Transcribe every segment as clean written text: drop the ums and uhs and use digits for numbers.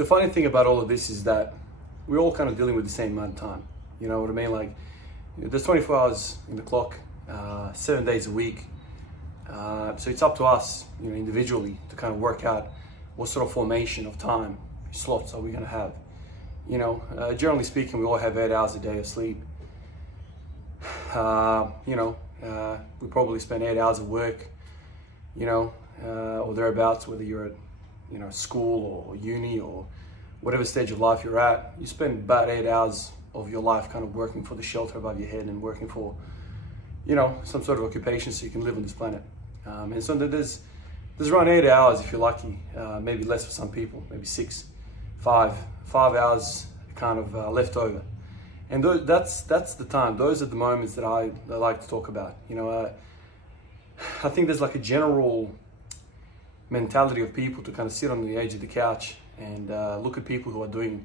the funny thing about all of this is that we're all kind of dealing with the same amount of time. You know what I mean? Like, there's 24 hours in the clock, 7 days a week. So it's up to us, individually to kind of work out what sort of formation of time slots are we going to have. Generally speaking, we all have 8 hours a day of sleep. We probably spend 8 hours at work, or thereabouts, whether you're at, school or uni or whatever stage of life you're at. You spend about 8 hours of your life kind of working for the shelter above your head and working for, some sort of occupation so you can live on this planet. And so there's around 8 hours if you're lucky, maybe less for some people, maybe 6, 5 hours kind of left over. And that's the time. Those are the moments that I like to talk about. I think there's like a general mentality of people to kind of sit on the edge of the couch and look at people who are doing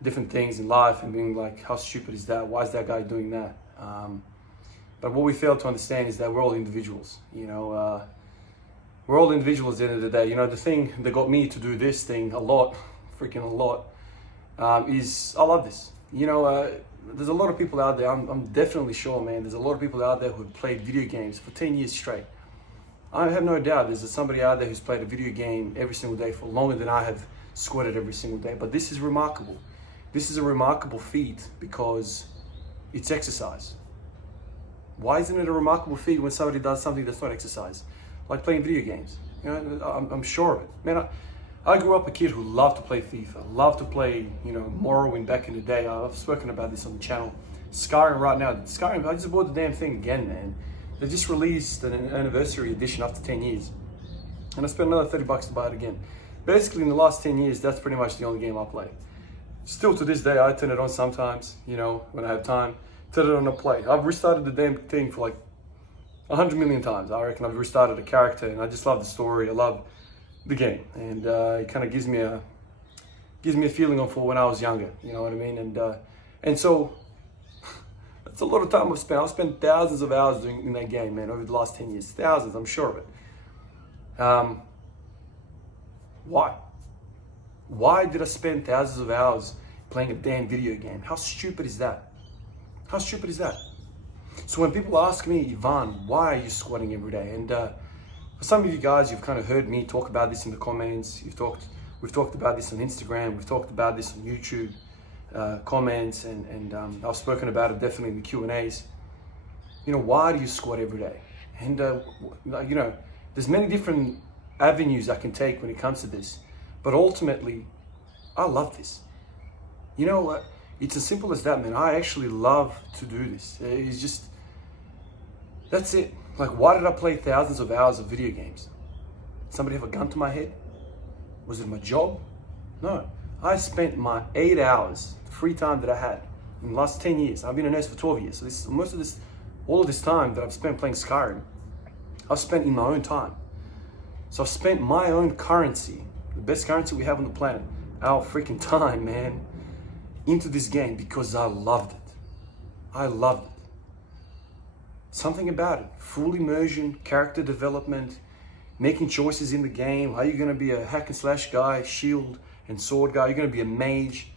different things in life and being like, how stupid is that? Why is that guy doing that? But what we fail to understand is that we're all individuals. We're all individuals at the end of the day. The thing that got me to do this thing a lot, is I love this. There's a lot of people out there, I'm definitely sure, man, there's a lot of people out there who have played video games for 10 years straight. I have no doubt there's somebody out there who's played a video game every single day for longer than I have squatted every single day. But this is remarkable. This is a remarkable feat because it's exercise. Why isn't it a remarkable feat when somebody does something that's not exercise? Like playing video games. I'm sure of it. Man, I grew up a kid who loved to play FIFA, loved to play, Morrowind back in the day. I've spoken about this on the channel. Skyrim right now. Skyrim, I just bought the damn thing again, man. They just released an anniversary edition after 10 years. And I spent another $30 to buy it again. Basically, in the last 10 years, that's pretty much the only game I play. Still to this day, I turn it on sometimes, when I have time. Turn it on to play. I've restarted the damn thing for like 100 million times. I reckon I've restarted a character and I just love the story. I love the game. And it kind of gives me a feeling of when I was younger, you know what I mean? And so that's a lot of time I've spent. I've spent thousands of hours in that game, man, over the last 10 years. Thousands, I'm sure of it. Why? Why did I spend thousands of hours playing a damn video game? How stupid is that? How stupid is that? So when people ask me, Ivan, why are you squatting every day? And for some of you guys, you've kind of heard me talk about this in the comments. We've talked about this on Instagram. We've talked about this on YouTube comments, and I've spoken about it definitely in the Q&As. Why do you squat every day? And there's many different avenues I can take when it comes to this, but ultimately, I love this. It's as simple as that, man. I actually love to do this. It's just, that's it. Like, why did I play thousands of hours of video games? Somebody have a gun to my head? Was it my job? No. I spent my 8 hours, free time that I had in the last 10 years. I've been a nurse for 12 years. So all of this time that I've spent playing Skyrim, I've spent in my own time. So I've spent my own currency, the best currency we have on the planet, our freaking time, man, into this game because I loved it. I loved it. Something about it. Full immersion, character development, making choices in the game. Are you going to be a hack and slash guy, shield and sword guy? You're going to be a mage,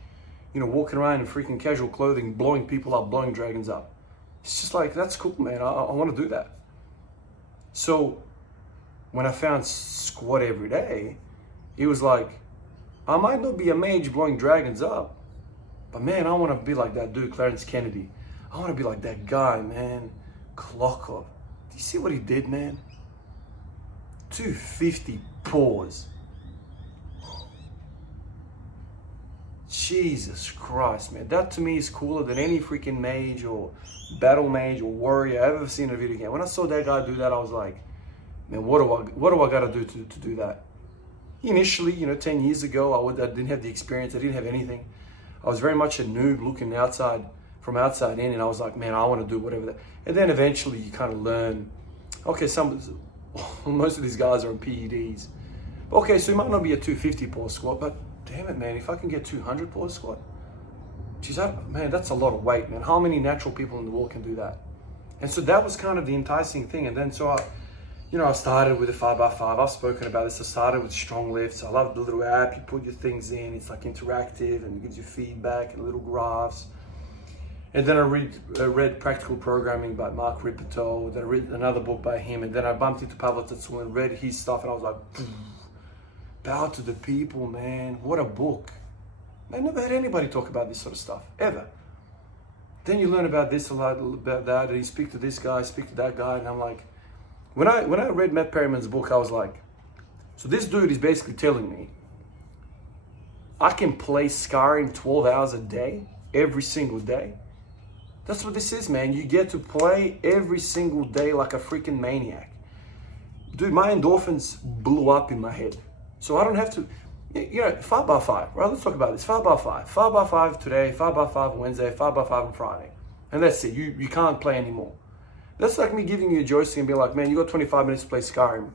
walking around in freaking casual clothing, blowing people up, blowing dragons up. It's just like, that's cool, man. I want to do that. So when I found squat every day, it was like, I might not be a mage blowing dragons up, but man, I want to be like that dude, Clarence Kennedy. I want to be like that guy, man, Clocker. Do you see what he did, man? 250 paws. Jesus Christ, man. That to me is cooler than any freaking mage or battle mage or warrior I've ever seen in a video game. When I saw that guy do that, I was like, man, what do I gotta do to do that? Initially, 10 years ago, I didn't have the experience. I didn't have anything. I was very much a noob looking from outside in, and I was like, man, I want to do whatever that. And then eventually you kind of learn, okay, most of these guys are on PEDs. Okay, so you might not be a 250 paw squat, but damn it, man, if I can get 200 paw squat, geez, man, that's a lot of weight, man. How many natural people in the world can do that? And so that was kind of the enticing thing. And then so you know, I started with the 5x5. I've spoken about this. I started with strong lifts. I love the little app. You put your things in. It's like interactive and it gives you feedback and little graphs. And then I read Practical Programming by Mark Rippetoe. Then I read another book by him. And then I bumped into Pavel Tsatsouline and read his stuff. And I was like, bow to the people, man. What a book. I never had anybody talk about this sort of stuff, ever. Then you learn about this a lot, about that, and you speak to this guy, speak to that guy, and I'm like, when I read Matt Perryman's book, I was like, so this dude is basically telling me I can play scarring 12 hours a day, every single day. That's what this is, man. You get to play every single day like a freaking maniac. Dude, my endorphins blew up in my head. So I don't have to, you know, 5x5, right? Let's talk about this. 5x5. 5x5 today, 5x5 on Wednesday, 5x5 on Friday. And that's it. You can't play anymore. That's like me giving you a joystick and being like, man, you got 25 minutes to play Skyrim.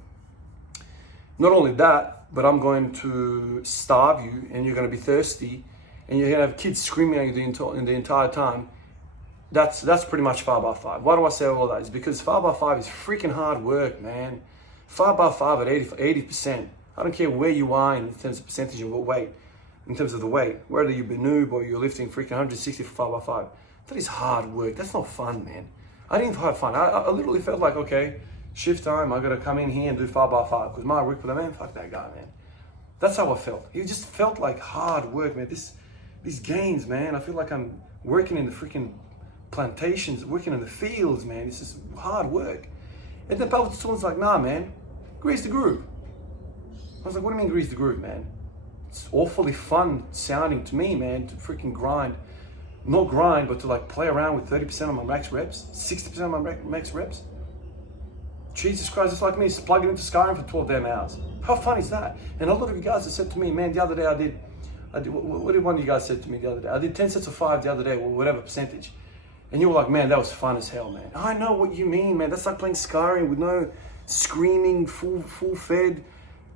Not only that, but I'm going to starve you and you're going to be thirsty and you're going to have kids screaming at you the entire time. That's pretty much 5x5. Why do I say all that? It's because 5x5 is freaking hard work, man. 5x5 at 80%. I don't care where you are in terms of percentage of weight, in terms of the weight, whether you're Benoob or you're lifting freaking 160 for 5x5. That is hard work. That's not fun, man. I didn't have fun. I literally felt like, okay, shift time, I gotta come in here and do 5x5. Because my Rick with a man, fuck that guy, man. That's how I felt. It just felt like hard work, man. These gains, man, I feel like I'm working in the freaking plantations, working in the fields, man. It's just hard work. And then Pavel Tsatouline's like, nah, man, grease the groove. I was like, what do you mean grease the groove, man? It's awfully fun sounding to me, man, to freaking grind. Not grind, but to like play around with 30% of my max reps, 60% of my max reps. Jesus Christ, it's like me plugging into Skyrim for 12 damn hours. How fun is that? And a lot of you guys have said to me, man, the other day I did, what did one of you guys said to me the other day? I did 10 sets of 5 the other day, or whatever percentage. And you were like, man, that was fun as hell, man. I know what you mean, man. That's like playing Skyrim with no screaming, full fed,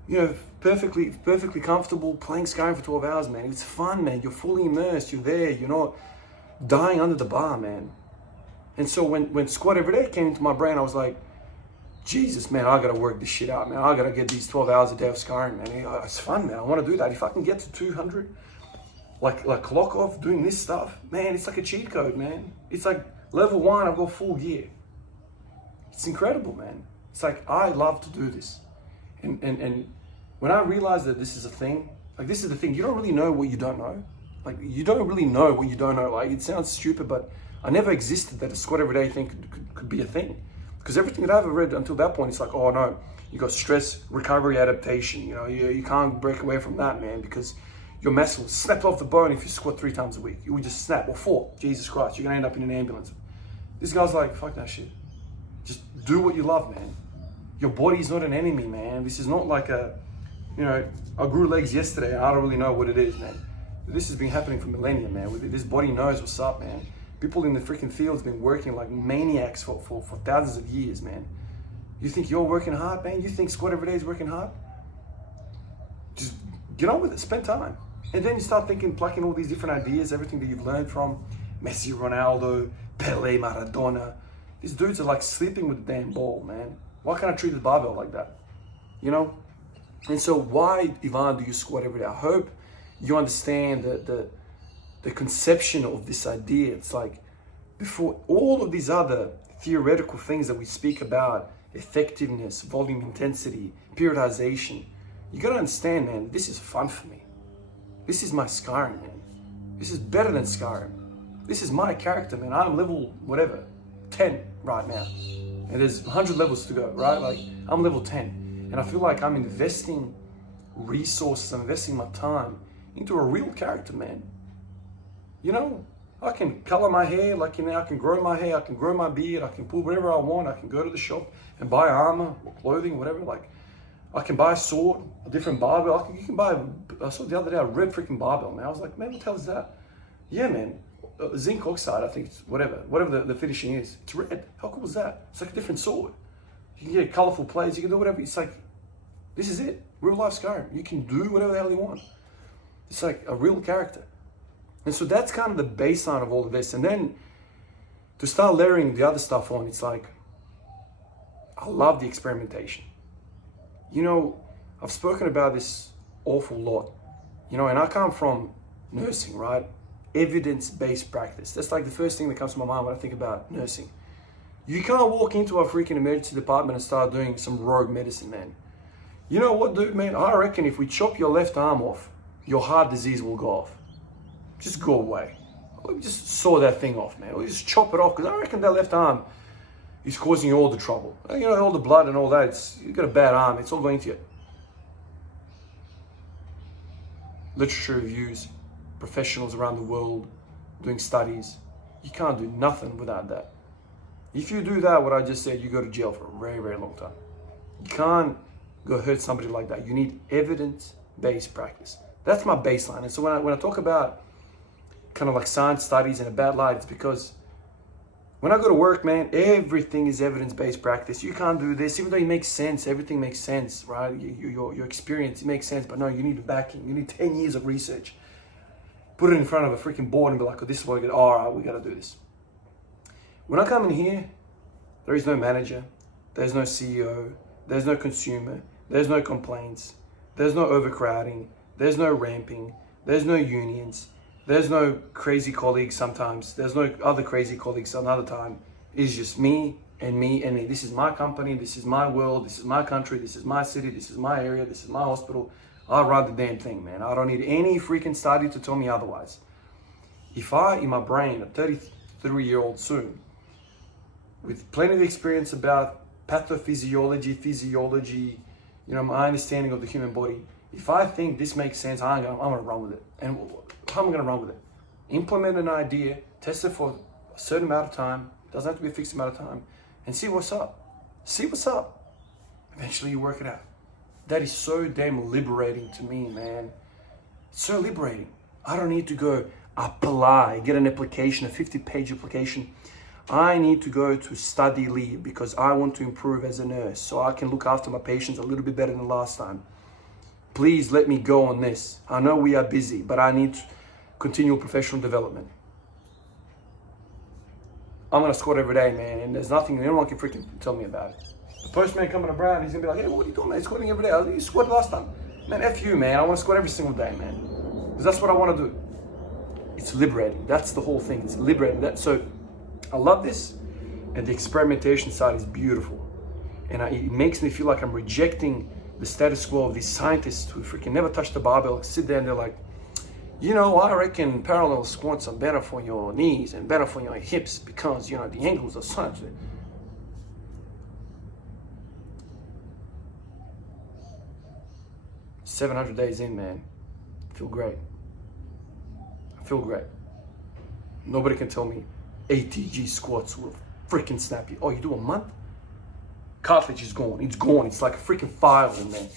you know, perfectly comfortable playing Skyrim for 12 hours, man. It's fun, man. You're fully immersed. You're there. You're not dying under the bar, man. And so when Squat Every Day came into my brain, I was like, Jesus, man, I gotta work this shit out, man. I gotta get these 12 hours a day of Skyrim, man. It's fun, man. I want to do that. If I can get to 200, like clock off doing this stuff, man, it's like a cheat code, man. It's like level 1, I've got full gear. It's incredible, man. It's like, I love to do this. And when I realized that this is a thing, like this is the thing, you don't really know what you don't know. Like you don't really know what you don't know. Like it sounds stupid, but I never existed that a Squat Every Day thing could be a thing. Because everything that I've ever read until that point, it's like, oh no, you got stress, recovery, adaptation. You know, you can't break away from that, man, because your mass will snap off the bone if you squat 3 times a week. You would just snap, or 4. Jesus Christ, you're gonna end up in an ambulance. This guy's like, fuck that shit. Just do what you love, man. Your body is not an enemy, man. This is not like a, you know, I grew legs yesterday and I don't really know what it is, man. This has been happening for millennia, man. This body knows what's up, man. People in the freaking field have been working like maniacs for thousands of years, man. You think you're working hard, man? You think Squat Every Day is working hard? Just get on with it, spend time. And then you start thinking, plucking all these different ideas, everything that you've learned from Messi, Ronaldo, Pele, Maradona. These dudes are like sleeping with the damn ball, man. Why can't I treat the barbell like that? You know? And so why, Ivan, do you squat every day? I hope you understand the conception of this idea. It's like, before all of these other theoretical things that we speak about, effectiveness, volume intensity, periodization, you gotta understand, man, this is fun for me. This is my Skyrim, man. This is better than Skyrim. This is my character, man. I'm level, whatever, 10 right now. And there's 100 levels to go, right? Like, I'm level 10. And I feel like I'm investing resources, I'm investing my time into a real character, man. You know, I can color my hair, like, you know, I can grow my hair, I can grow my beard, I can put whatever I want, I can go to the shop and buy armor, or clothing, whatever, like, I can buy a sword, a different barbell. You can buy, I saw the other day a red freaking barbell, man. I was like, man, what the hell is that? Yeah, man, zinc oxide, I think it's whatever the finishing is. It's red. How cool is that? It's like a different sword. You can get colorful plates, you can do whatever. It's like, this is it, real life Skyrim. You can do whatever the hell you want. It's like a real character. And so that's kind of the baseline of all of this. And then to start layering the other stuff on, it's like, I love the experimentation. You know, I've spoken about this awful lot, you know, and I come from nursing, right? Evidence-based practice. That's like the first thing that comes to my mind when I think about nursing. You can't walk into a freaking emergency department and start doing some rogue medicine, man. You know what, dude, man? I reckon if we chop your left arm off, your heart disease will go off. Just go away. We just saw that thing off, man. We just chop it off, because I reckon that left arm is causing you all the trouble. You know, all the blood and all that. You've got a bad arm. It's all going to you. Literature reviews, professionals around the world doing studies. You can't do nothing without that. If you do that, what I just said, you go to jail for a very, very long time. You can't go hurt somebody like that. You need evidence-based practice. That's my baseline. And so when I talk about kind of like science studies and a bad light, it's because when I go to work, man, everything is evidence-based practice. You can't do this, even though it makes sense. Everything makes sense, right? Your experience, it makes sense. But no, you need the backing. You need 10 years of research. Put it in front of a freaking board and be like, oh, this is what I get. All right, we got to do this. When I come in here, there is no manager. There's no CEO. There's no consumer. There's no complaints. There's no overcrowding. There's no ramping. There's no unions. There's no crazy colleagues sometimes. There's no other crazy colleagues another time. It's just me and me and me. This is my company. This is my world. This is my country. This is my city. This is my area. This is my hospital. I run the damn thing, man. I don't need any freaking study to tell me otherwise. If I, in my brain, a 33-year-old soon, with plenty of experience about pathophysiology, physiology, you know, my understanding of the human body, if I think this makes sense, I'm gonna run with it. And how am I gonna run with it? Implement an idea, test it for a certain amount of time, doesn't have to be a fixed amount of time, and see what's up. See what's up. Eventually you work it out. That is so damn liberating to me, man. It's so liberating. I don't need to go apply, get an application, a 50-page application. I need to go to study leave because I want to improve as a nurse so I can look after my patients a little bit better than last time. Please let me go on this. I know we are busy, but I need continual professional development. I'm gonna squat every day, man, and there's nothing anyone can freaking tell me about it. The postman coming around, he's gonna be like, hey, what are you doing, man? Squatting every day. You squatted last time. Man, F you, man. I wanna squat every single day, man. Because that's what I wanna do. It's liberating. That's the whole thing. It's liberating. So I love this, and the experimentation side is beautiful. And it makes me feel like I'm rejecting the status quo of these scientists who freaking never touch the barbell, sit there and they're like, you know, I reckon parallel squats are better for your knees and better for your hips because, you know, the angles are such. 700 days in, man. I feel great. I feel great. Nobody can tell me ATG squats will freaking snap you. Oh, you do a month? Cartilage is gone. It's gone. It's like a freaking file in there.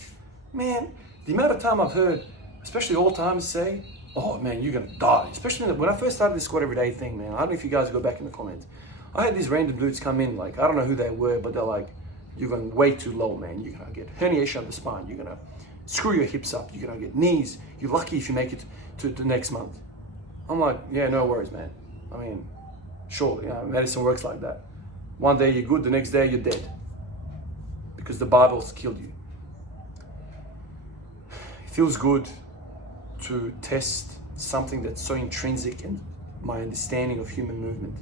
Man, the amount of time I've heard, especially all timers say, oh man, you're gonna die. Especially when I first started this squat every day thing, man. I don't know if you guys go back in the comments. I had these random dudes come in, like, I don't know who they were, but they're like, you're going way too low, man. You're gonna get herniation of the spine. You're gonna screw your hips up. You're gonna get knees. You're lucky if you make it to the next month. I'm like, yeah, no worries, man. I mean, sure, you know, medicine works like that. One day you're good, the next day you're dead. Because the Bible's killed you. It feels good to test something that's so intrinsic in my understanding of human movement.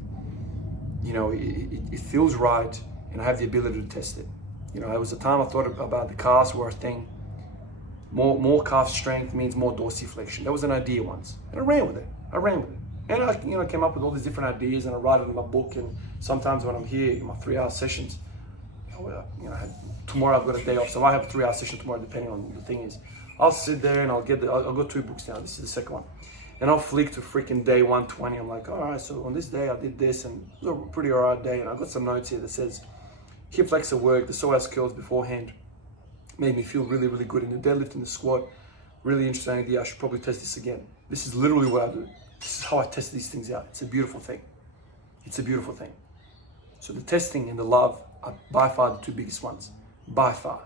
You know, it feels right, and I have the ability to test it. You know, there was a time I thought about the calves were a thing. More calf strength means more dorsiflexion. That was an idea once, and I ran with it. And I, you know, came up with all these different ideas, and I write it in my book. And sometimes when I'm here in my 3-hour sessions, you know, tomorrow I've got a day off, so I have a 3-hour session tomorrow, depending on the thing is. I'll sit there and I'll got 2 books now. This is the second one. And I'll flick to freaking day 120. I'm like, all right, so on this day I did this, and it was a pretty all right day. And I've got some notes here that says, hip flexor work, the psoas curls beforehand made me feel really, really good in the deadlift and the squat. Really interesting idea. I should probably test this again. This is literally what I do. This is how I test these things out. It's a beautiful thing. It's a beautiful thing. So the testing and the love are by far the 2 biggest ones. By far.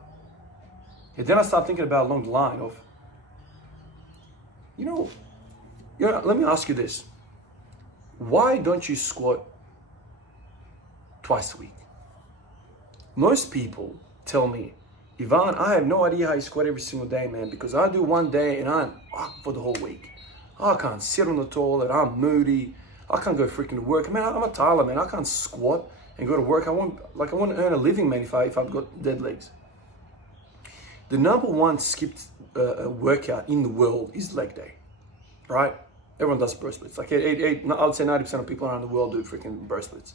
And then I start thinking about along the line of, you know, let me ask you this. Why don't you squat twice a week? Most people tell me, Ivan, I have no idea how you squat every single day, man, because I do one day and I'm up for the whole week. I can't sit on the toilet, I'm moody, I can't go freaking to work. Man, I'm a Tyler, man, I can't squat and go to work. I want to earn a living, man, if I've got dead legs. The number one skipped workout in the world is leg day, right? Everyone does bro splits. Like I would say 90% of people around the world do freaking bro splits.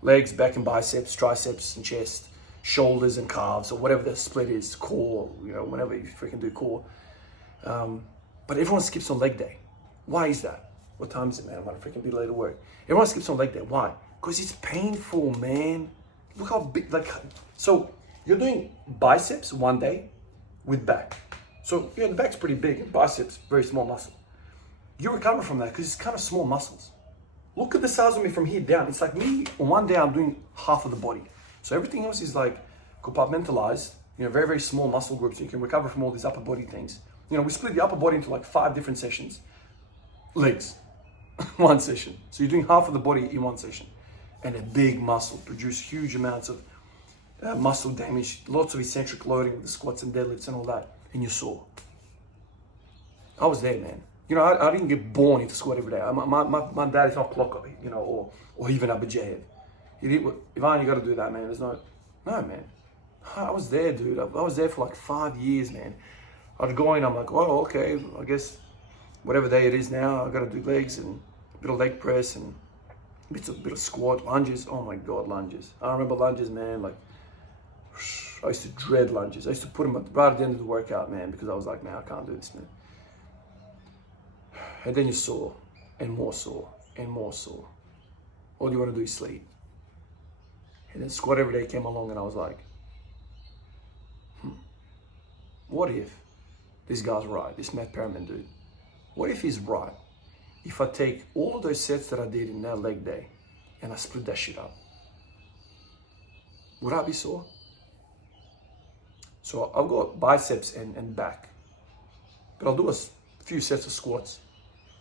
Legs, back and biceps, triceps and chest, shoulders and calves, or whatever the split is, core, whenever you freaking do core. But everyone skips on leg day. Why is that? What time is it, man? I'm gonna freaking be late to work. Everyone skips on leg day. Why? Because it's painful, man. Look how big, so you're doing biceps one day with back. So, the back's pretty big and biceps, very small muscle. You recover from that because it's kind of small muscles. Look at the size of me from here down. It's like me, on one day I'm doing half of the body. So everything else is like compartmentalized, very, very small muscle groups. You can recover from all these upper body things. We split the upper body into like 5 different sessions. Legs, one session. So you're doing half of the body in one session. And a big muscle produce huge amounts of muscle damage, lots of eccentric loading with the squats and deadlifts and all that. And you're sore. I was there, man. I didn't get born into squat every day. My dad is not Klokov, or even Abajev. Ivan, you got to do that, man. No, man. I was there, dude. I was there for like 5 years, man. I'd go in, I'm like, oh, okay, I guess whatever day it is now, I got to do legs and a bit of leg press and a bit of squat, lunges. Oh my God, lunges. I remember lunges, man. Like, I used to dread lunges. I used to put them right at the end of the workout, man, because I was like, man, I can't do this, man. And then you're sore, and more sore, and more sore. All you want to do is sleep. And then squat every day came along and I was like, what if this guy's right, this Matt Perriman dude? What if he's right? If I take all of those sets that I did in that leg day and I split that shit up, would I be sore? So I've got biceps and back, but I'll do a few sets of squats.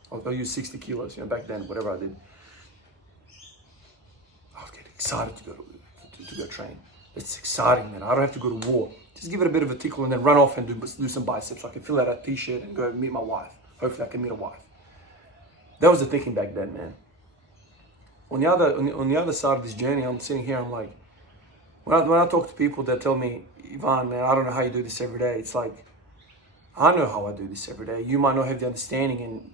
I'll use 60 kilos, back then, whatever I did. I was getting excited to go train. It's exciting, man. I don't have to go to war. Just give it a bit of a tickle and then run off and do some biceps so I can fill out a t-shirt and go meet my wife. Hopefully I can meet a wife. That was the thinking back then, man. On the other side of this journey, I'm sitting here, I'm like, when I talk to people that tell me, Ivan, man, I don't know how you do this every day. It's like, I know how I do this every day. You might not have the understanding, and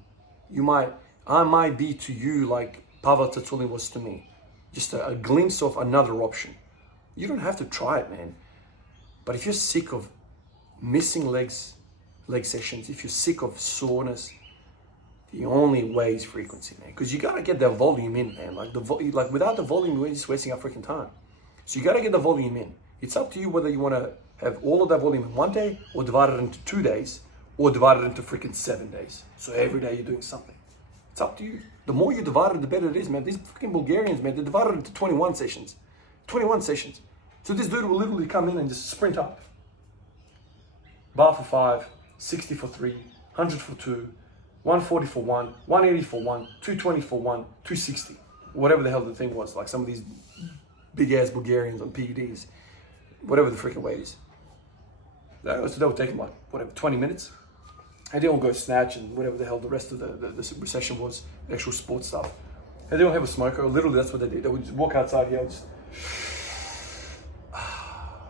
I might be to you like Pavel Tsatsouline was to me. Just a glimpse of another option. You don't have to try it, man. But if you're sick of missing leg sessions, if you're sick of soreness, the only way is frequency, man. Because you gotta get that volume in, man. Like without the volume, we're just wasting our freaking time. So you gotta get the volume in. It's up to you whether you wanna have all of that volume in one day, or divide it into 2 days, or divide it into freaking 7 days. So every day you're doing something. It's up to you. The more you divide it, the better it is, man. These freaking Bulgarians, man, they divide it into 21 sessions. 21 sessions. So this dude will literally come in and just sprint up. Bar for 5, 60 for 3, 100 for 2, 140 for 1, 180 for 1, 220 for 1, 260. Whatever the hell the thing was. Like some of these big ass Bulgarians on PEDs. Whatever the freaking weight is. That would take him like, 20 minutes. And then we'll go snatch and whatever the hell the rest of the session was, actual sports stuff. And they don't have a smoker. Literally, that's what they did. They would just walk outside here, just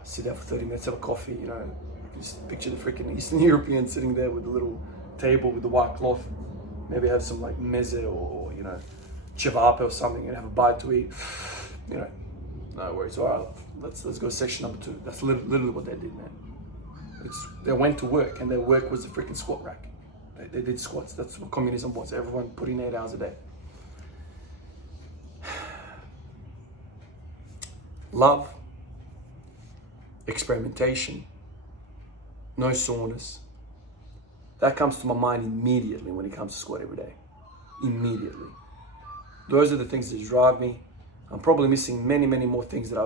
sit there for 30 minutes, have a coffee, Just picture the freaking Eastern European sitting there with the little table with the white cloth. Maybe have some like meze or cevape or something and have a bite to eat. No worries. All right, let's go section number 2. That's literally what they did, man. They went to work, and their work was the freaking squat rack. They did squats. That's what communism was. Everyone put in 8 hours a day. Love, experimentation, no soreness. That comes to my mind immediately when it comes to squat every day. Immediately. Those are the things that drive me. I'm probably missing many, many more things that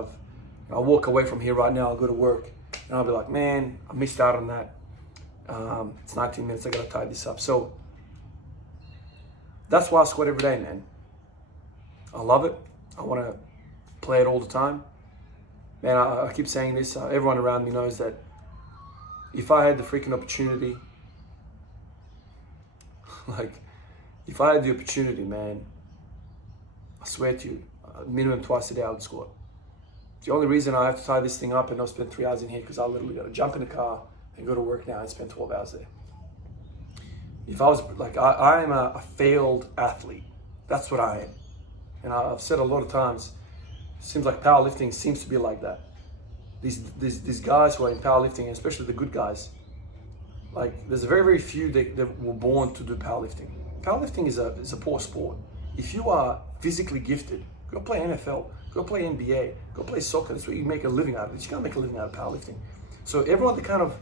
I'll walk away from here right now, I'll go to work, and I'll be like, man, I missed out on that. It's 19 minutes, I gotta tie this up. So that's why I squat every day, man. I love it. I wanna play it all the time. man, I keep saying this, everyone around me knows that if I had the freaking opportunity, like, if I had the opportunity, man, I swear to you, minimum twice a day I would squat. The only reason I have to tie this thing up and not spend 3 hours in here because I literally got to jump in the car and go to work now and spend 12 hours there. If I was like, I am a failed athlete. That's what I am. And I've said a lot of times, it seems like powerlifting seems to be like that. These guys who are in powerlifting, especially the good guys, like there's very, very few that were born to do powerlifting. Powerlifting is a poor sport. If you are physically gifted, go play NFL, go play NBA, go play soccer. That's what you make a living out of it. You can't make a living out of powerlifting. So everyone that kind of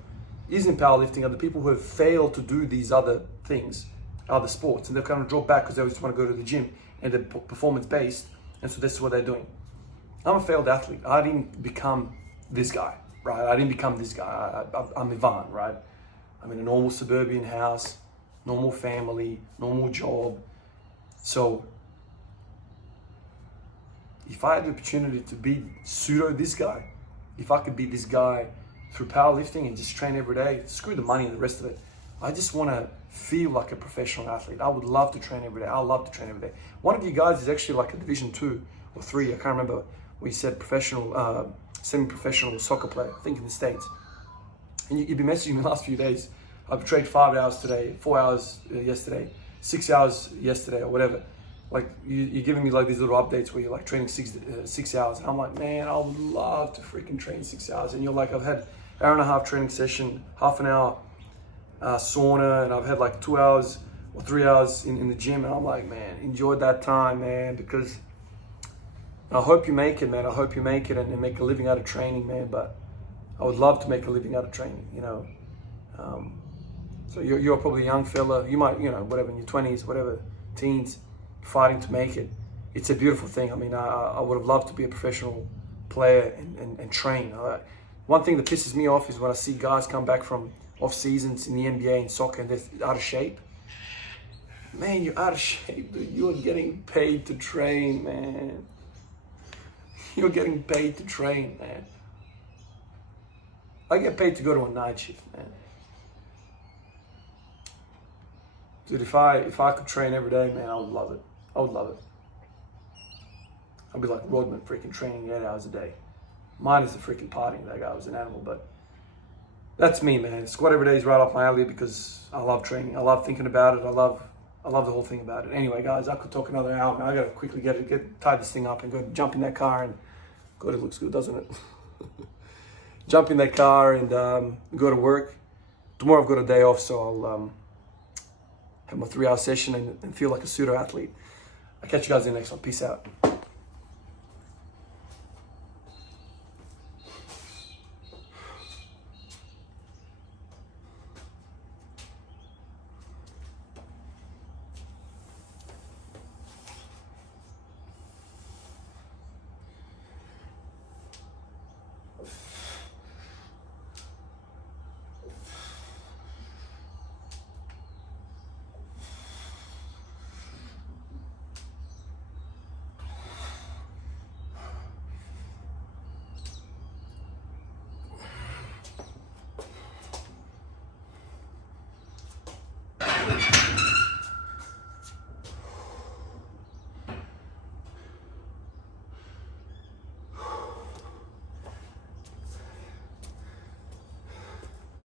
is in powerlifting are the people who have failed to do these other things, other sports, and they've kind of dropped back because they just want to go to the gym and they're performance based, and so that's what they're doing. I'm a failed athlete. I didn't become this guy, right? I didn't become this guy. I'm Ivan, right? I'm in a normal suburban house, normal family, normal job. So if I had the opportunity to be pseudo this guy, if I could be this guy through powerlifting and just train every day, screw the money and the rest of it. I just want to feel like a professional athlete. I would love to train every day. I love to train every day. One of you guys is actually like a Division 2 or 3, I can't remember, where you said professional, semi-professional soccer player, I think in the States. And you've been messaging me the last few days. I've trained 5 hours today, 4 hours yesterday, 6 hours yesterday or whatever. Like you're giving me like these little updates where you're like training 6 hours. And I'm like, man, I would love to freaking train 6 hours. And you're like, I've had hour and a half training session, half an hour sauna, and I've had like 2 hours or 3 hours in the gym. And I'm like, man, enjoyed that time, man, because I hope you make it, man. I hope you make it and make a living out of training, man. But I would love to make a living out of training, you know. So you're probably a young fella. You might, you know, whatever, in your 20s, whatever, teens, fighting to make it. It's a beautiful thing. I mean, I would have loved to be a professional player and train. One thing that pisses me off is when I see guys come back from off seasons in the NBA and soccer and they're out of shape. Man, you're out of shape, dude. You're getting paid to train, man. You're getting paid to train, man. I get paid to go to a night shift, man. Dude, if I could train every day, man, I would love it. I would love it. I'd be like Rodman, freaking training 8 hours a day. Mine is the freaking partying. That guy was an animal, but that's me, man. Squat every day is right up my alley because I love training. I love thinking about it. I love the whole thing about it. Anyway, guys, I could talk another hour, man. I gotta quickly tie this thing up and go jump in that car and God, it looks good, doesn't it? Jump in that car and go to work. Tomorrow I've got a day off, so I'll have my 3 hour session and feel like a pseudo athlete. I'll catch you guys in the next one. Peace out.